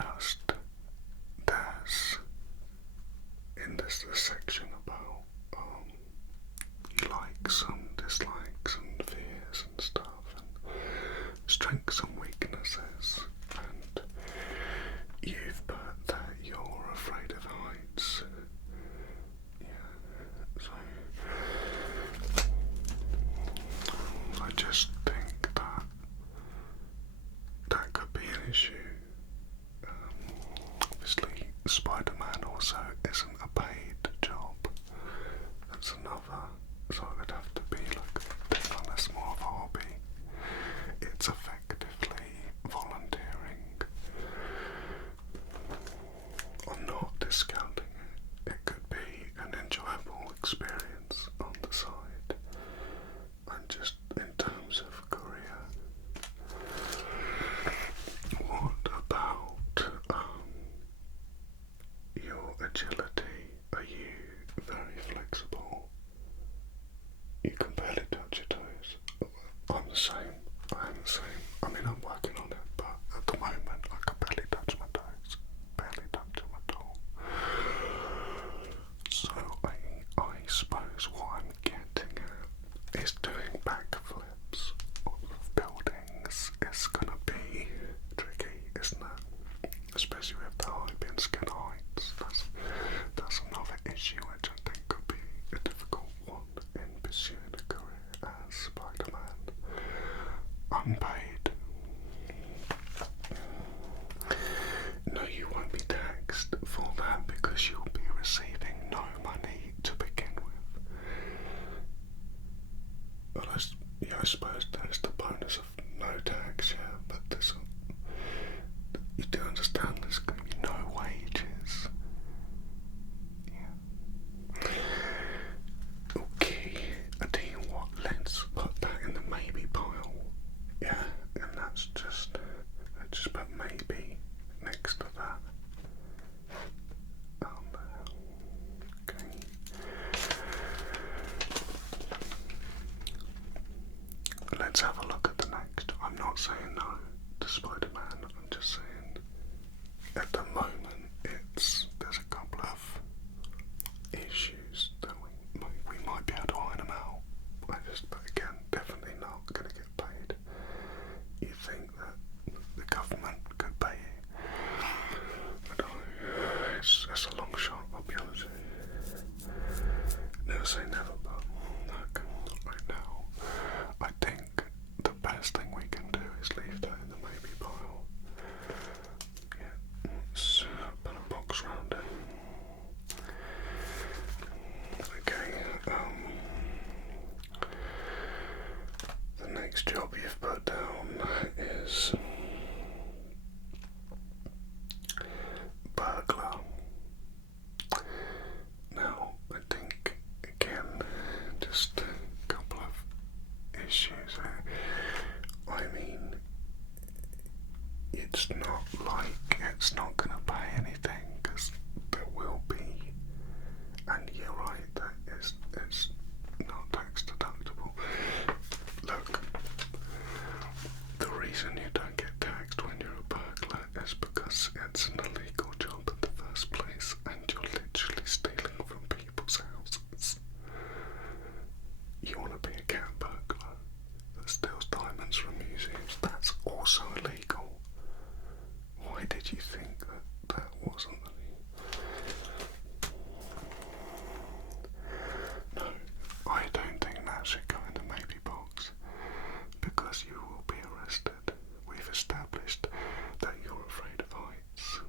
just, there's, in this section about likes and dislikes and fears and stuff, and strengths and weaknesses, and you've put that you're afraid of heights. Yeah, so I just think that that could be an issue. Obviously, Spider-Man also isn't a paid job. That's another. So it would have to be like a bit on a more of a hobby. It's effectively volunteering. I'm not discounting it. It could be an enjoyable experience on the side. And just in terms of career, what about your agility? Are you very flexible? You can barely touch your toes. I'm the same. I am the same. I mean, I'm working on it, but at the moment, I can barely touch my toes. Barely touch them at all. So I suppose what I'm getting at is doing backflips of buildings is gonna be tricky, isn't it? Especially with the high bin skin heights. That's another issue which I think could be a difficult one in pursuing a career as Spider-Man. Unpaid. No, you won't be taxed for that because you'll be receiving no money to begin with. Well, I suppose there's the bonus of no tax, yeah, but you do understand there's going to be no wages. Yeah. Okay, I tell you what, let's put that in the maybe pile. Yeah, and let's just put maybe next to that. Okay. Let's have a look at the next. I'm not saying no to Spider-Man, I'm just saying at the moment there's a couple of issues that we might be able to iron them out. But again, definitely not going to get paid. You think that the government could pay you? I don't know. It's a long shot, I'll be honest with you. Never say never, but look, right now, I think the best thing we can do is leave that in the maybe pile. Yeah, let's put a box round it. Okay, the next job you've put down is Burglar. Now, I think, again, just a couple of issues there. I mean, it's not like it's not going to pay anything, because there will be, and you're right, that it's not tax deductible. Look, the reason you don't get taxed when you're a burglar is because it's an illegal job in the first place, and you're literally stealing from people's houses. You want to be a cat burglar that steals diamonds from museums? That's also illegal. Why did you think that wasn't illegal? No, I don't think that should go in the maybe box, because you will be arrested. We've established that you're afraid of heights.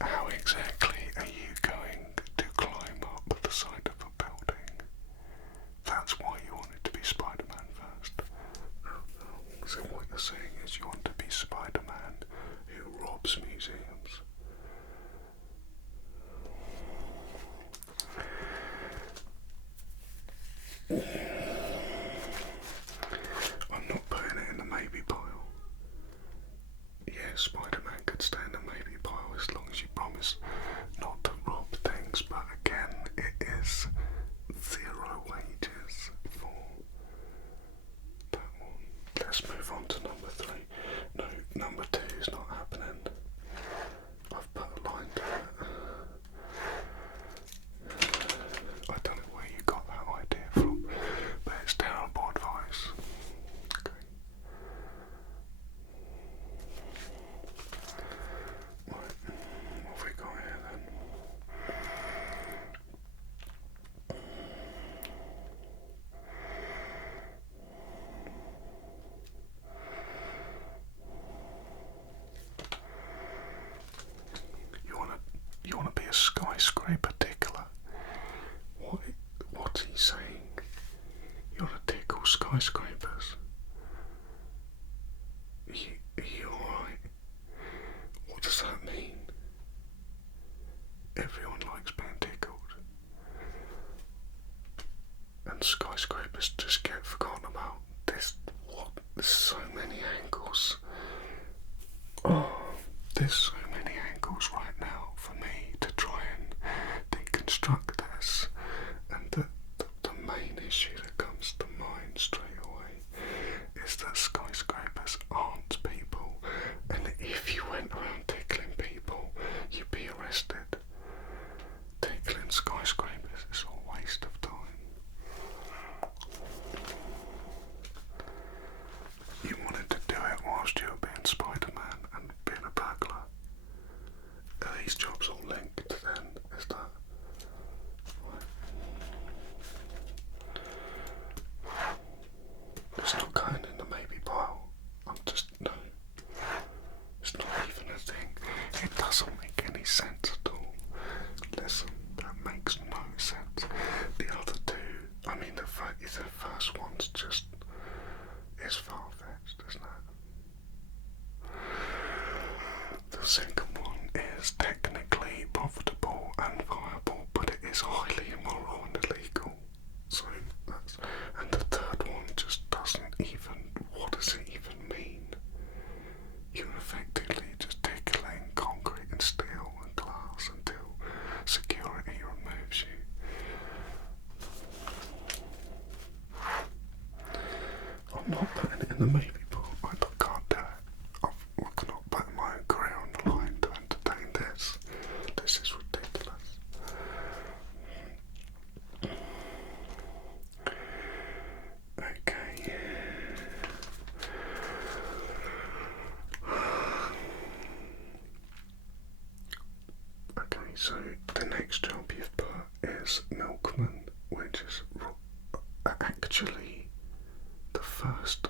How exactly are you going to climb up the side of a building? That's why you wanted to be Spider-Man first. So what you're saying is you want to be Spider-Man who robs museums. I'm not putting it in the maybe pile. Yeah, Spider-Man could stay in the maybe pile as long as you promise not to rob things, but again, it is 0 wages for that one. Let's move on to number 3. No, number 2 is You want to be a skyscraper tickler? What's he saying? You want to tickle skyscrapers? Are you alright? What does that mean? Everyone likes being tickled. And skyscrapers just get forgotten about. There's so many angles. Oh, there's so many angles right now for me to try and deconstruct this. And the main issue that comes to mind straight away is that skyscrapers aren't people. And if you went around tickling people, you'd be arrested. Tickling skyscrapers is a waste of time. You wanted to do it whilst you were being Spider-Man and being a burglar. Are these jobs all linked then? Is that right? It's not going in the maybe pile. No. It's not even a thing. It doesn't make any sense at all. Listen, that makes no sense. The other two, I mean the first one's just is far-fetched, isn't it? The second one is technically profitable and viable, but it is highly immoral and illegal. So and the third one just doesn't even, what does it even mean? You're effectively just tickling concrete and steel and glass until security removes you. I'm not putting it in the maybe pool. I can't do it. I cannot put my own career on the line to entertain this. This is ridiculous. Okay. Okay, so the next job you've put is milkman, which is actually the first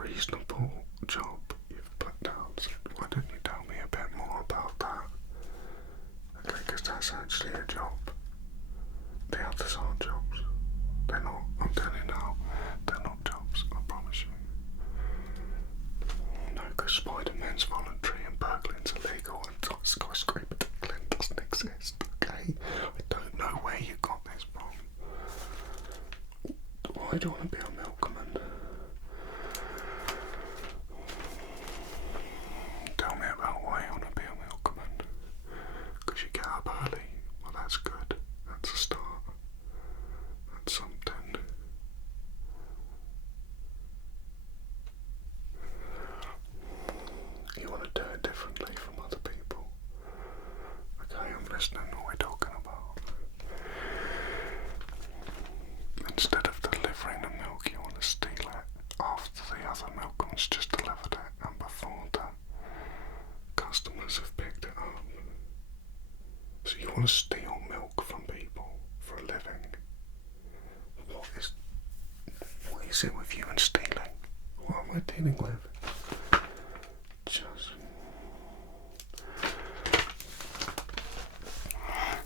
reasonable job you've put down. So why don't you tell me a bit more about that? Okay, because that's actually a job. The others aren't jobs. They're not. I'm telling you now, they're not jobs. I promise you. No, because Spider-Man's voluntary and burgling's illegal and skyscraper tickling doesn't exist. Okay, I don't know where you got this from. Why do you want to be a milkman? Tell me about why you want to be a milkman. Because you get up early. Well, that's good. That's a start. That's something. You want to do it differently from other people. Okay, I'm listening to what we're talking about. Instead of delivering the milk, you want to steal it after the other milkman's just delivered it and before the customers have picked it up. So you want to steal milk from people for a living. What is it with you and stealing? What am I dealing with?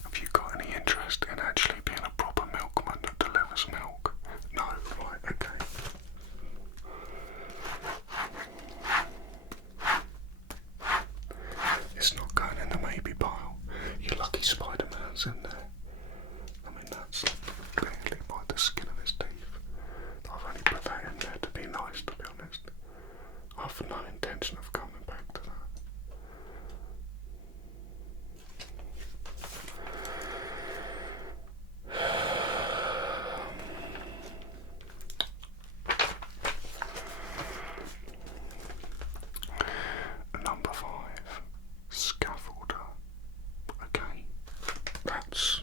Have you got any interest in actually being a proper milkman that delivers milk? No, right, okay. It's not going in the maybe pile. You're lucky Spider-Man's in there. I mean, that's clearly by the skin of his teeth. I've only put that in there to be nice, to be honest. I've no intention of coming back to that. Number 5, scaffolder. Okay, that's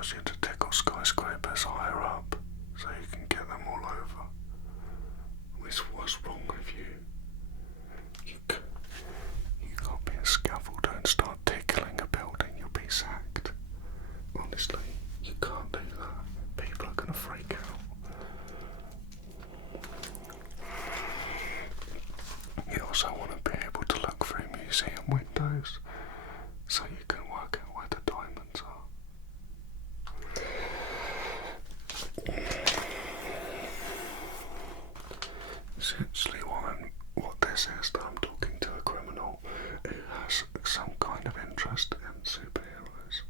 allows you to tickle skyscrapers higher up, so you can get them all over. What's wrong with you? You can't be a scaffolder and start tickling a building, you'll be sacked. Honestly, you can't do that. People are going to freak out. You also want to be able to look through museum windows, so you can work out where the diamonds are. Essentially what this is, that I'm talking to a criminal who has some kind of interest in superheroes.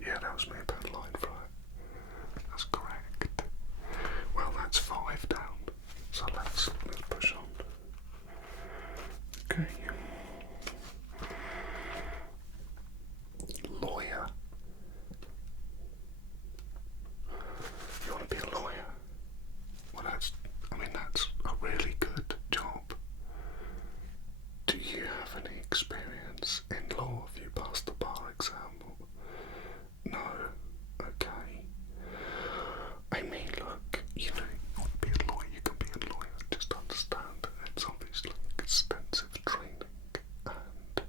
Yeah, that was me a bad line for it. That's correct. Well, that's 5 down. So let's push on. Okay. Lawyer. You want to be a lawyer? Well, that's a really good job. Do you have any experience in law? Have you passed the bar exam? No? Okay. I mean, look, you want to be a lawyer, you can be a lawyer. Just understand that it's obviously extensive training and,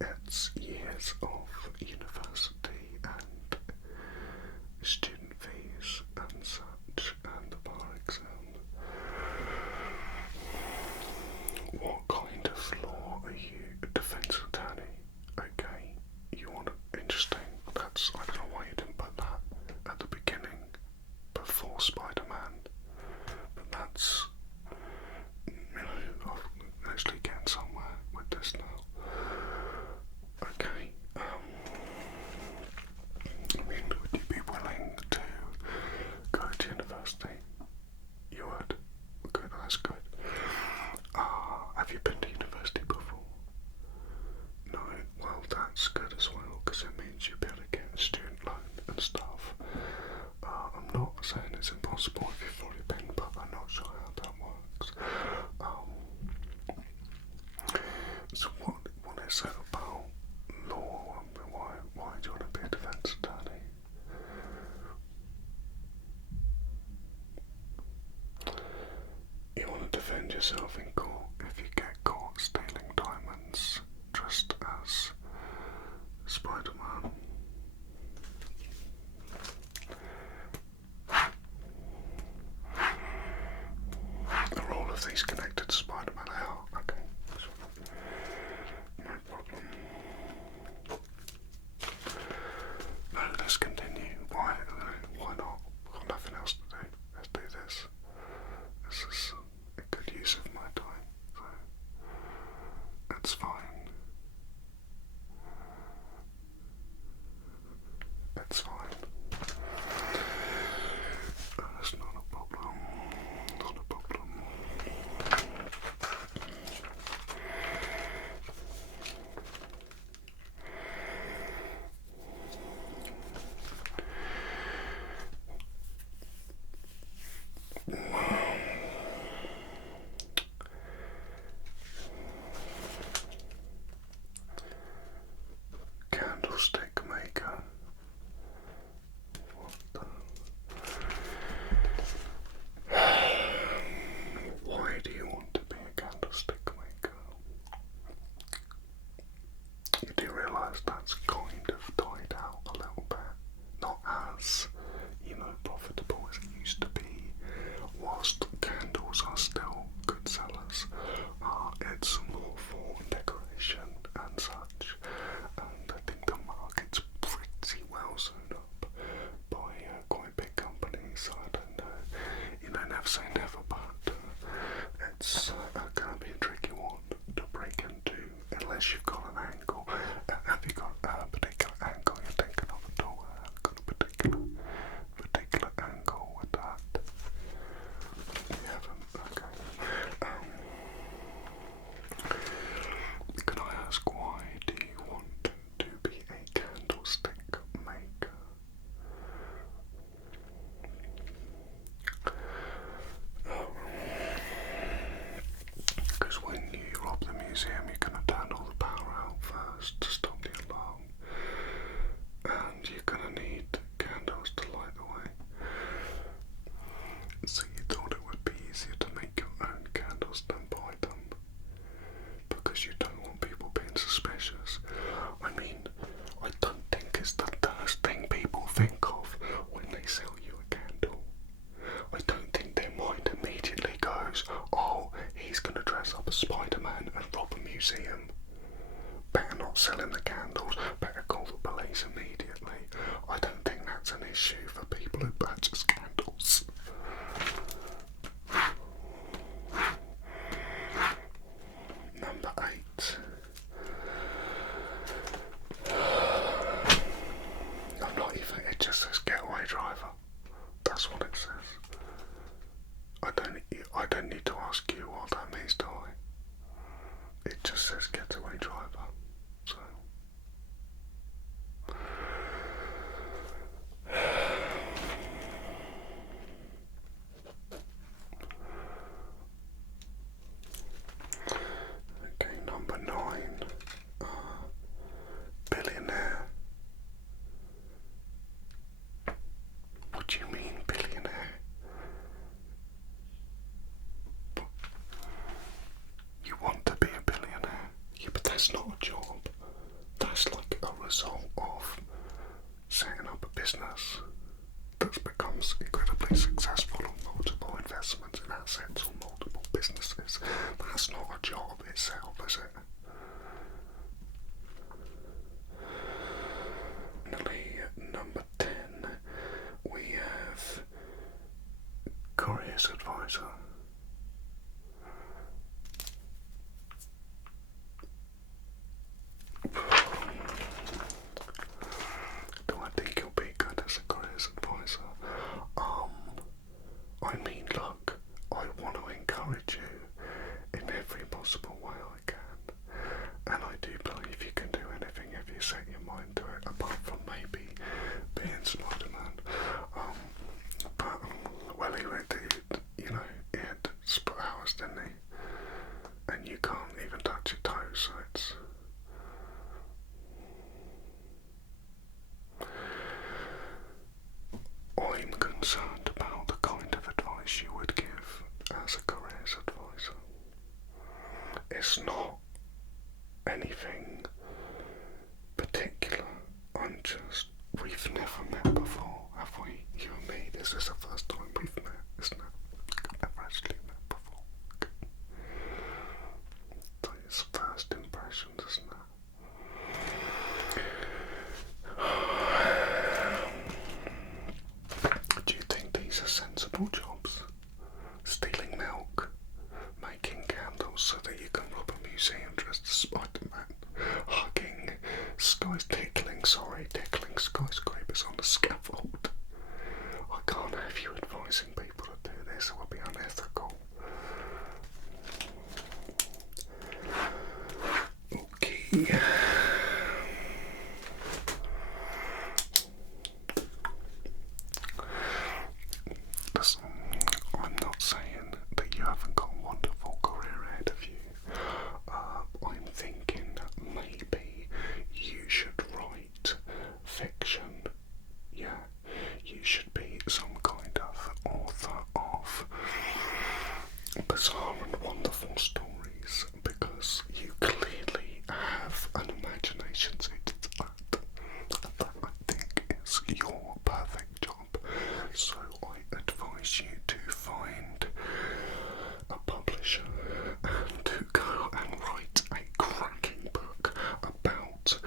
it's years of university and student fees and such, and the bar exam. What kind of law are you? A defence attorney? Okay, you want to, interesting. I don't know why you didn't put that at the beginning before Spider-Man, but that's, I'm actually getting somewhere with this now. Okay, would you be willing to go to university? You would? Good, that's good. Have you been to university before? No? Well, that's good as well, because it means you'll be able to get a student loan and stuff. I'm not saying it's impossible if you've already been, but I'm not sure how that works. So what is it about law? Why do you want to be a defence attorney? You want to defend yourself in court if you get caught stealing diamonds, just as Spider-Man. Are all of these connected to Spider-Man? They are. Okay. No problem. No, let's continue. Why not? We've got nothing else to do. Let's do this. This is a good use of my time. blue badges candles. Number 8. I'm not even, it just says getaway driver. That's what it says. I don't need to ask you what that means, do I? It just says getaway driver. So okay, number 9. Billionaire. What do you mean, billionaire? You want to be a billionaire? Yeah, but that's not a job. That's like a result of setting up a business that becomes incredibly successful on multiple investments and assets on multiple businesses. That's not a job itself, is it? Finally, number 10, we have careers advisor. Do I think you'll be good as a careers advisor? I mean, look, I want to encourage you in every possible way I can, and I do believe you can do anything if you set your mind to it, apart from maybe being Spider-Man. But, well, he had split hours, didn't he? And you can't even touch your toes, so it's... I'm concerned about the kind of advice you would give as a careers advisor. It's not anything particular. We've never met before, have we? You and me, this is the first time we've met, isn't it? We've never actually met before. It's first impressions, isn't it? Do you think these are sensible jobs? Stealing milk, making candles so that you can rob a museum dressed as Spider-Man, tickling skyscrapers on the scaffold. I can't have you advising people to do this, it would be unethical. Okay. Listen, I'm not saying that you haven't got a wonderful career ahead of you. I'm thinking that maybe you should write fiction. Yeah, you should be some kind of author of bizarre and wonderful stories, because you clearly have an imagination suited to that. That I think is your perfect job. So I advise you to find a publisher and to go and write a cracking book about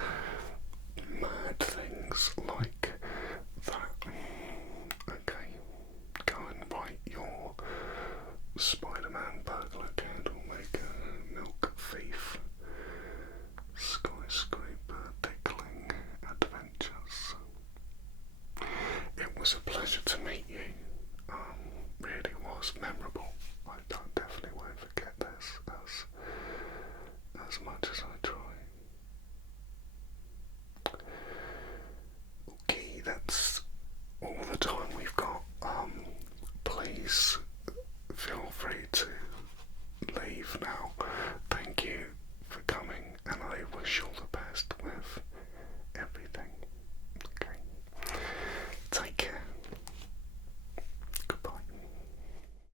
mad things like that. Okay, go and write your Spider-Man, burglar, candle maker, milk thief, skyscraper, tickling adventures. It was a pleasure to meet you. Really was memorable. I definitely won't forget this as much as I try. Okay, that's all the time we've got. Please feel free to leave now. Thank you for coming, and I wish you all the best with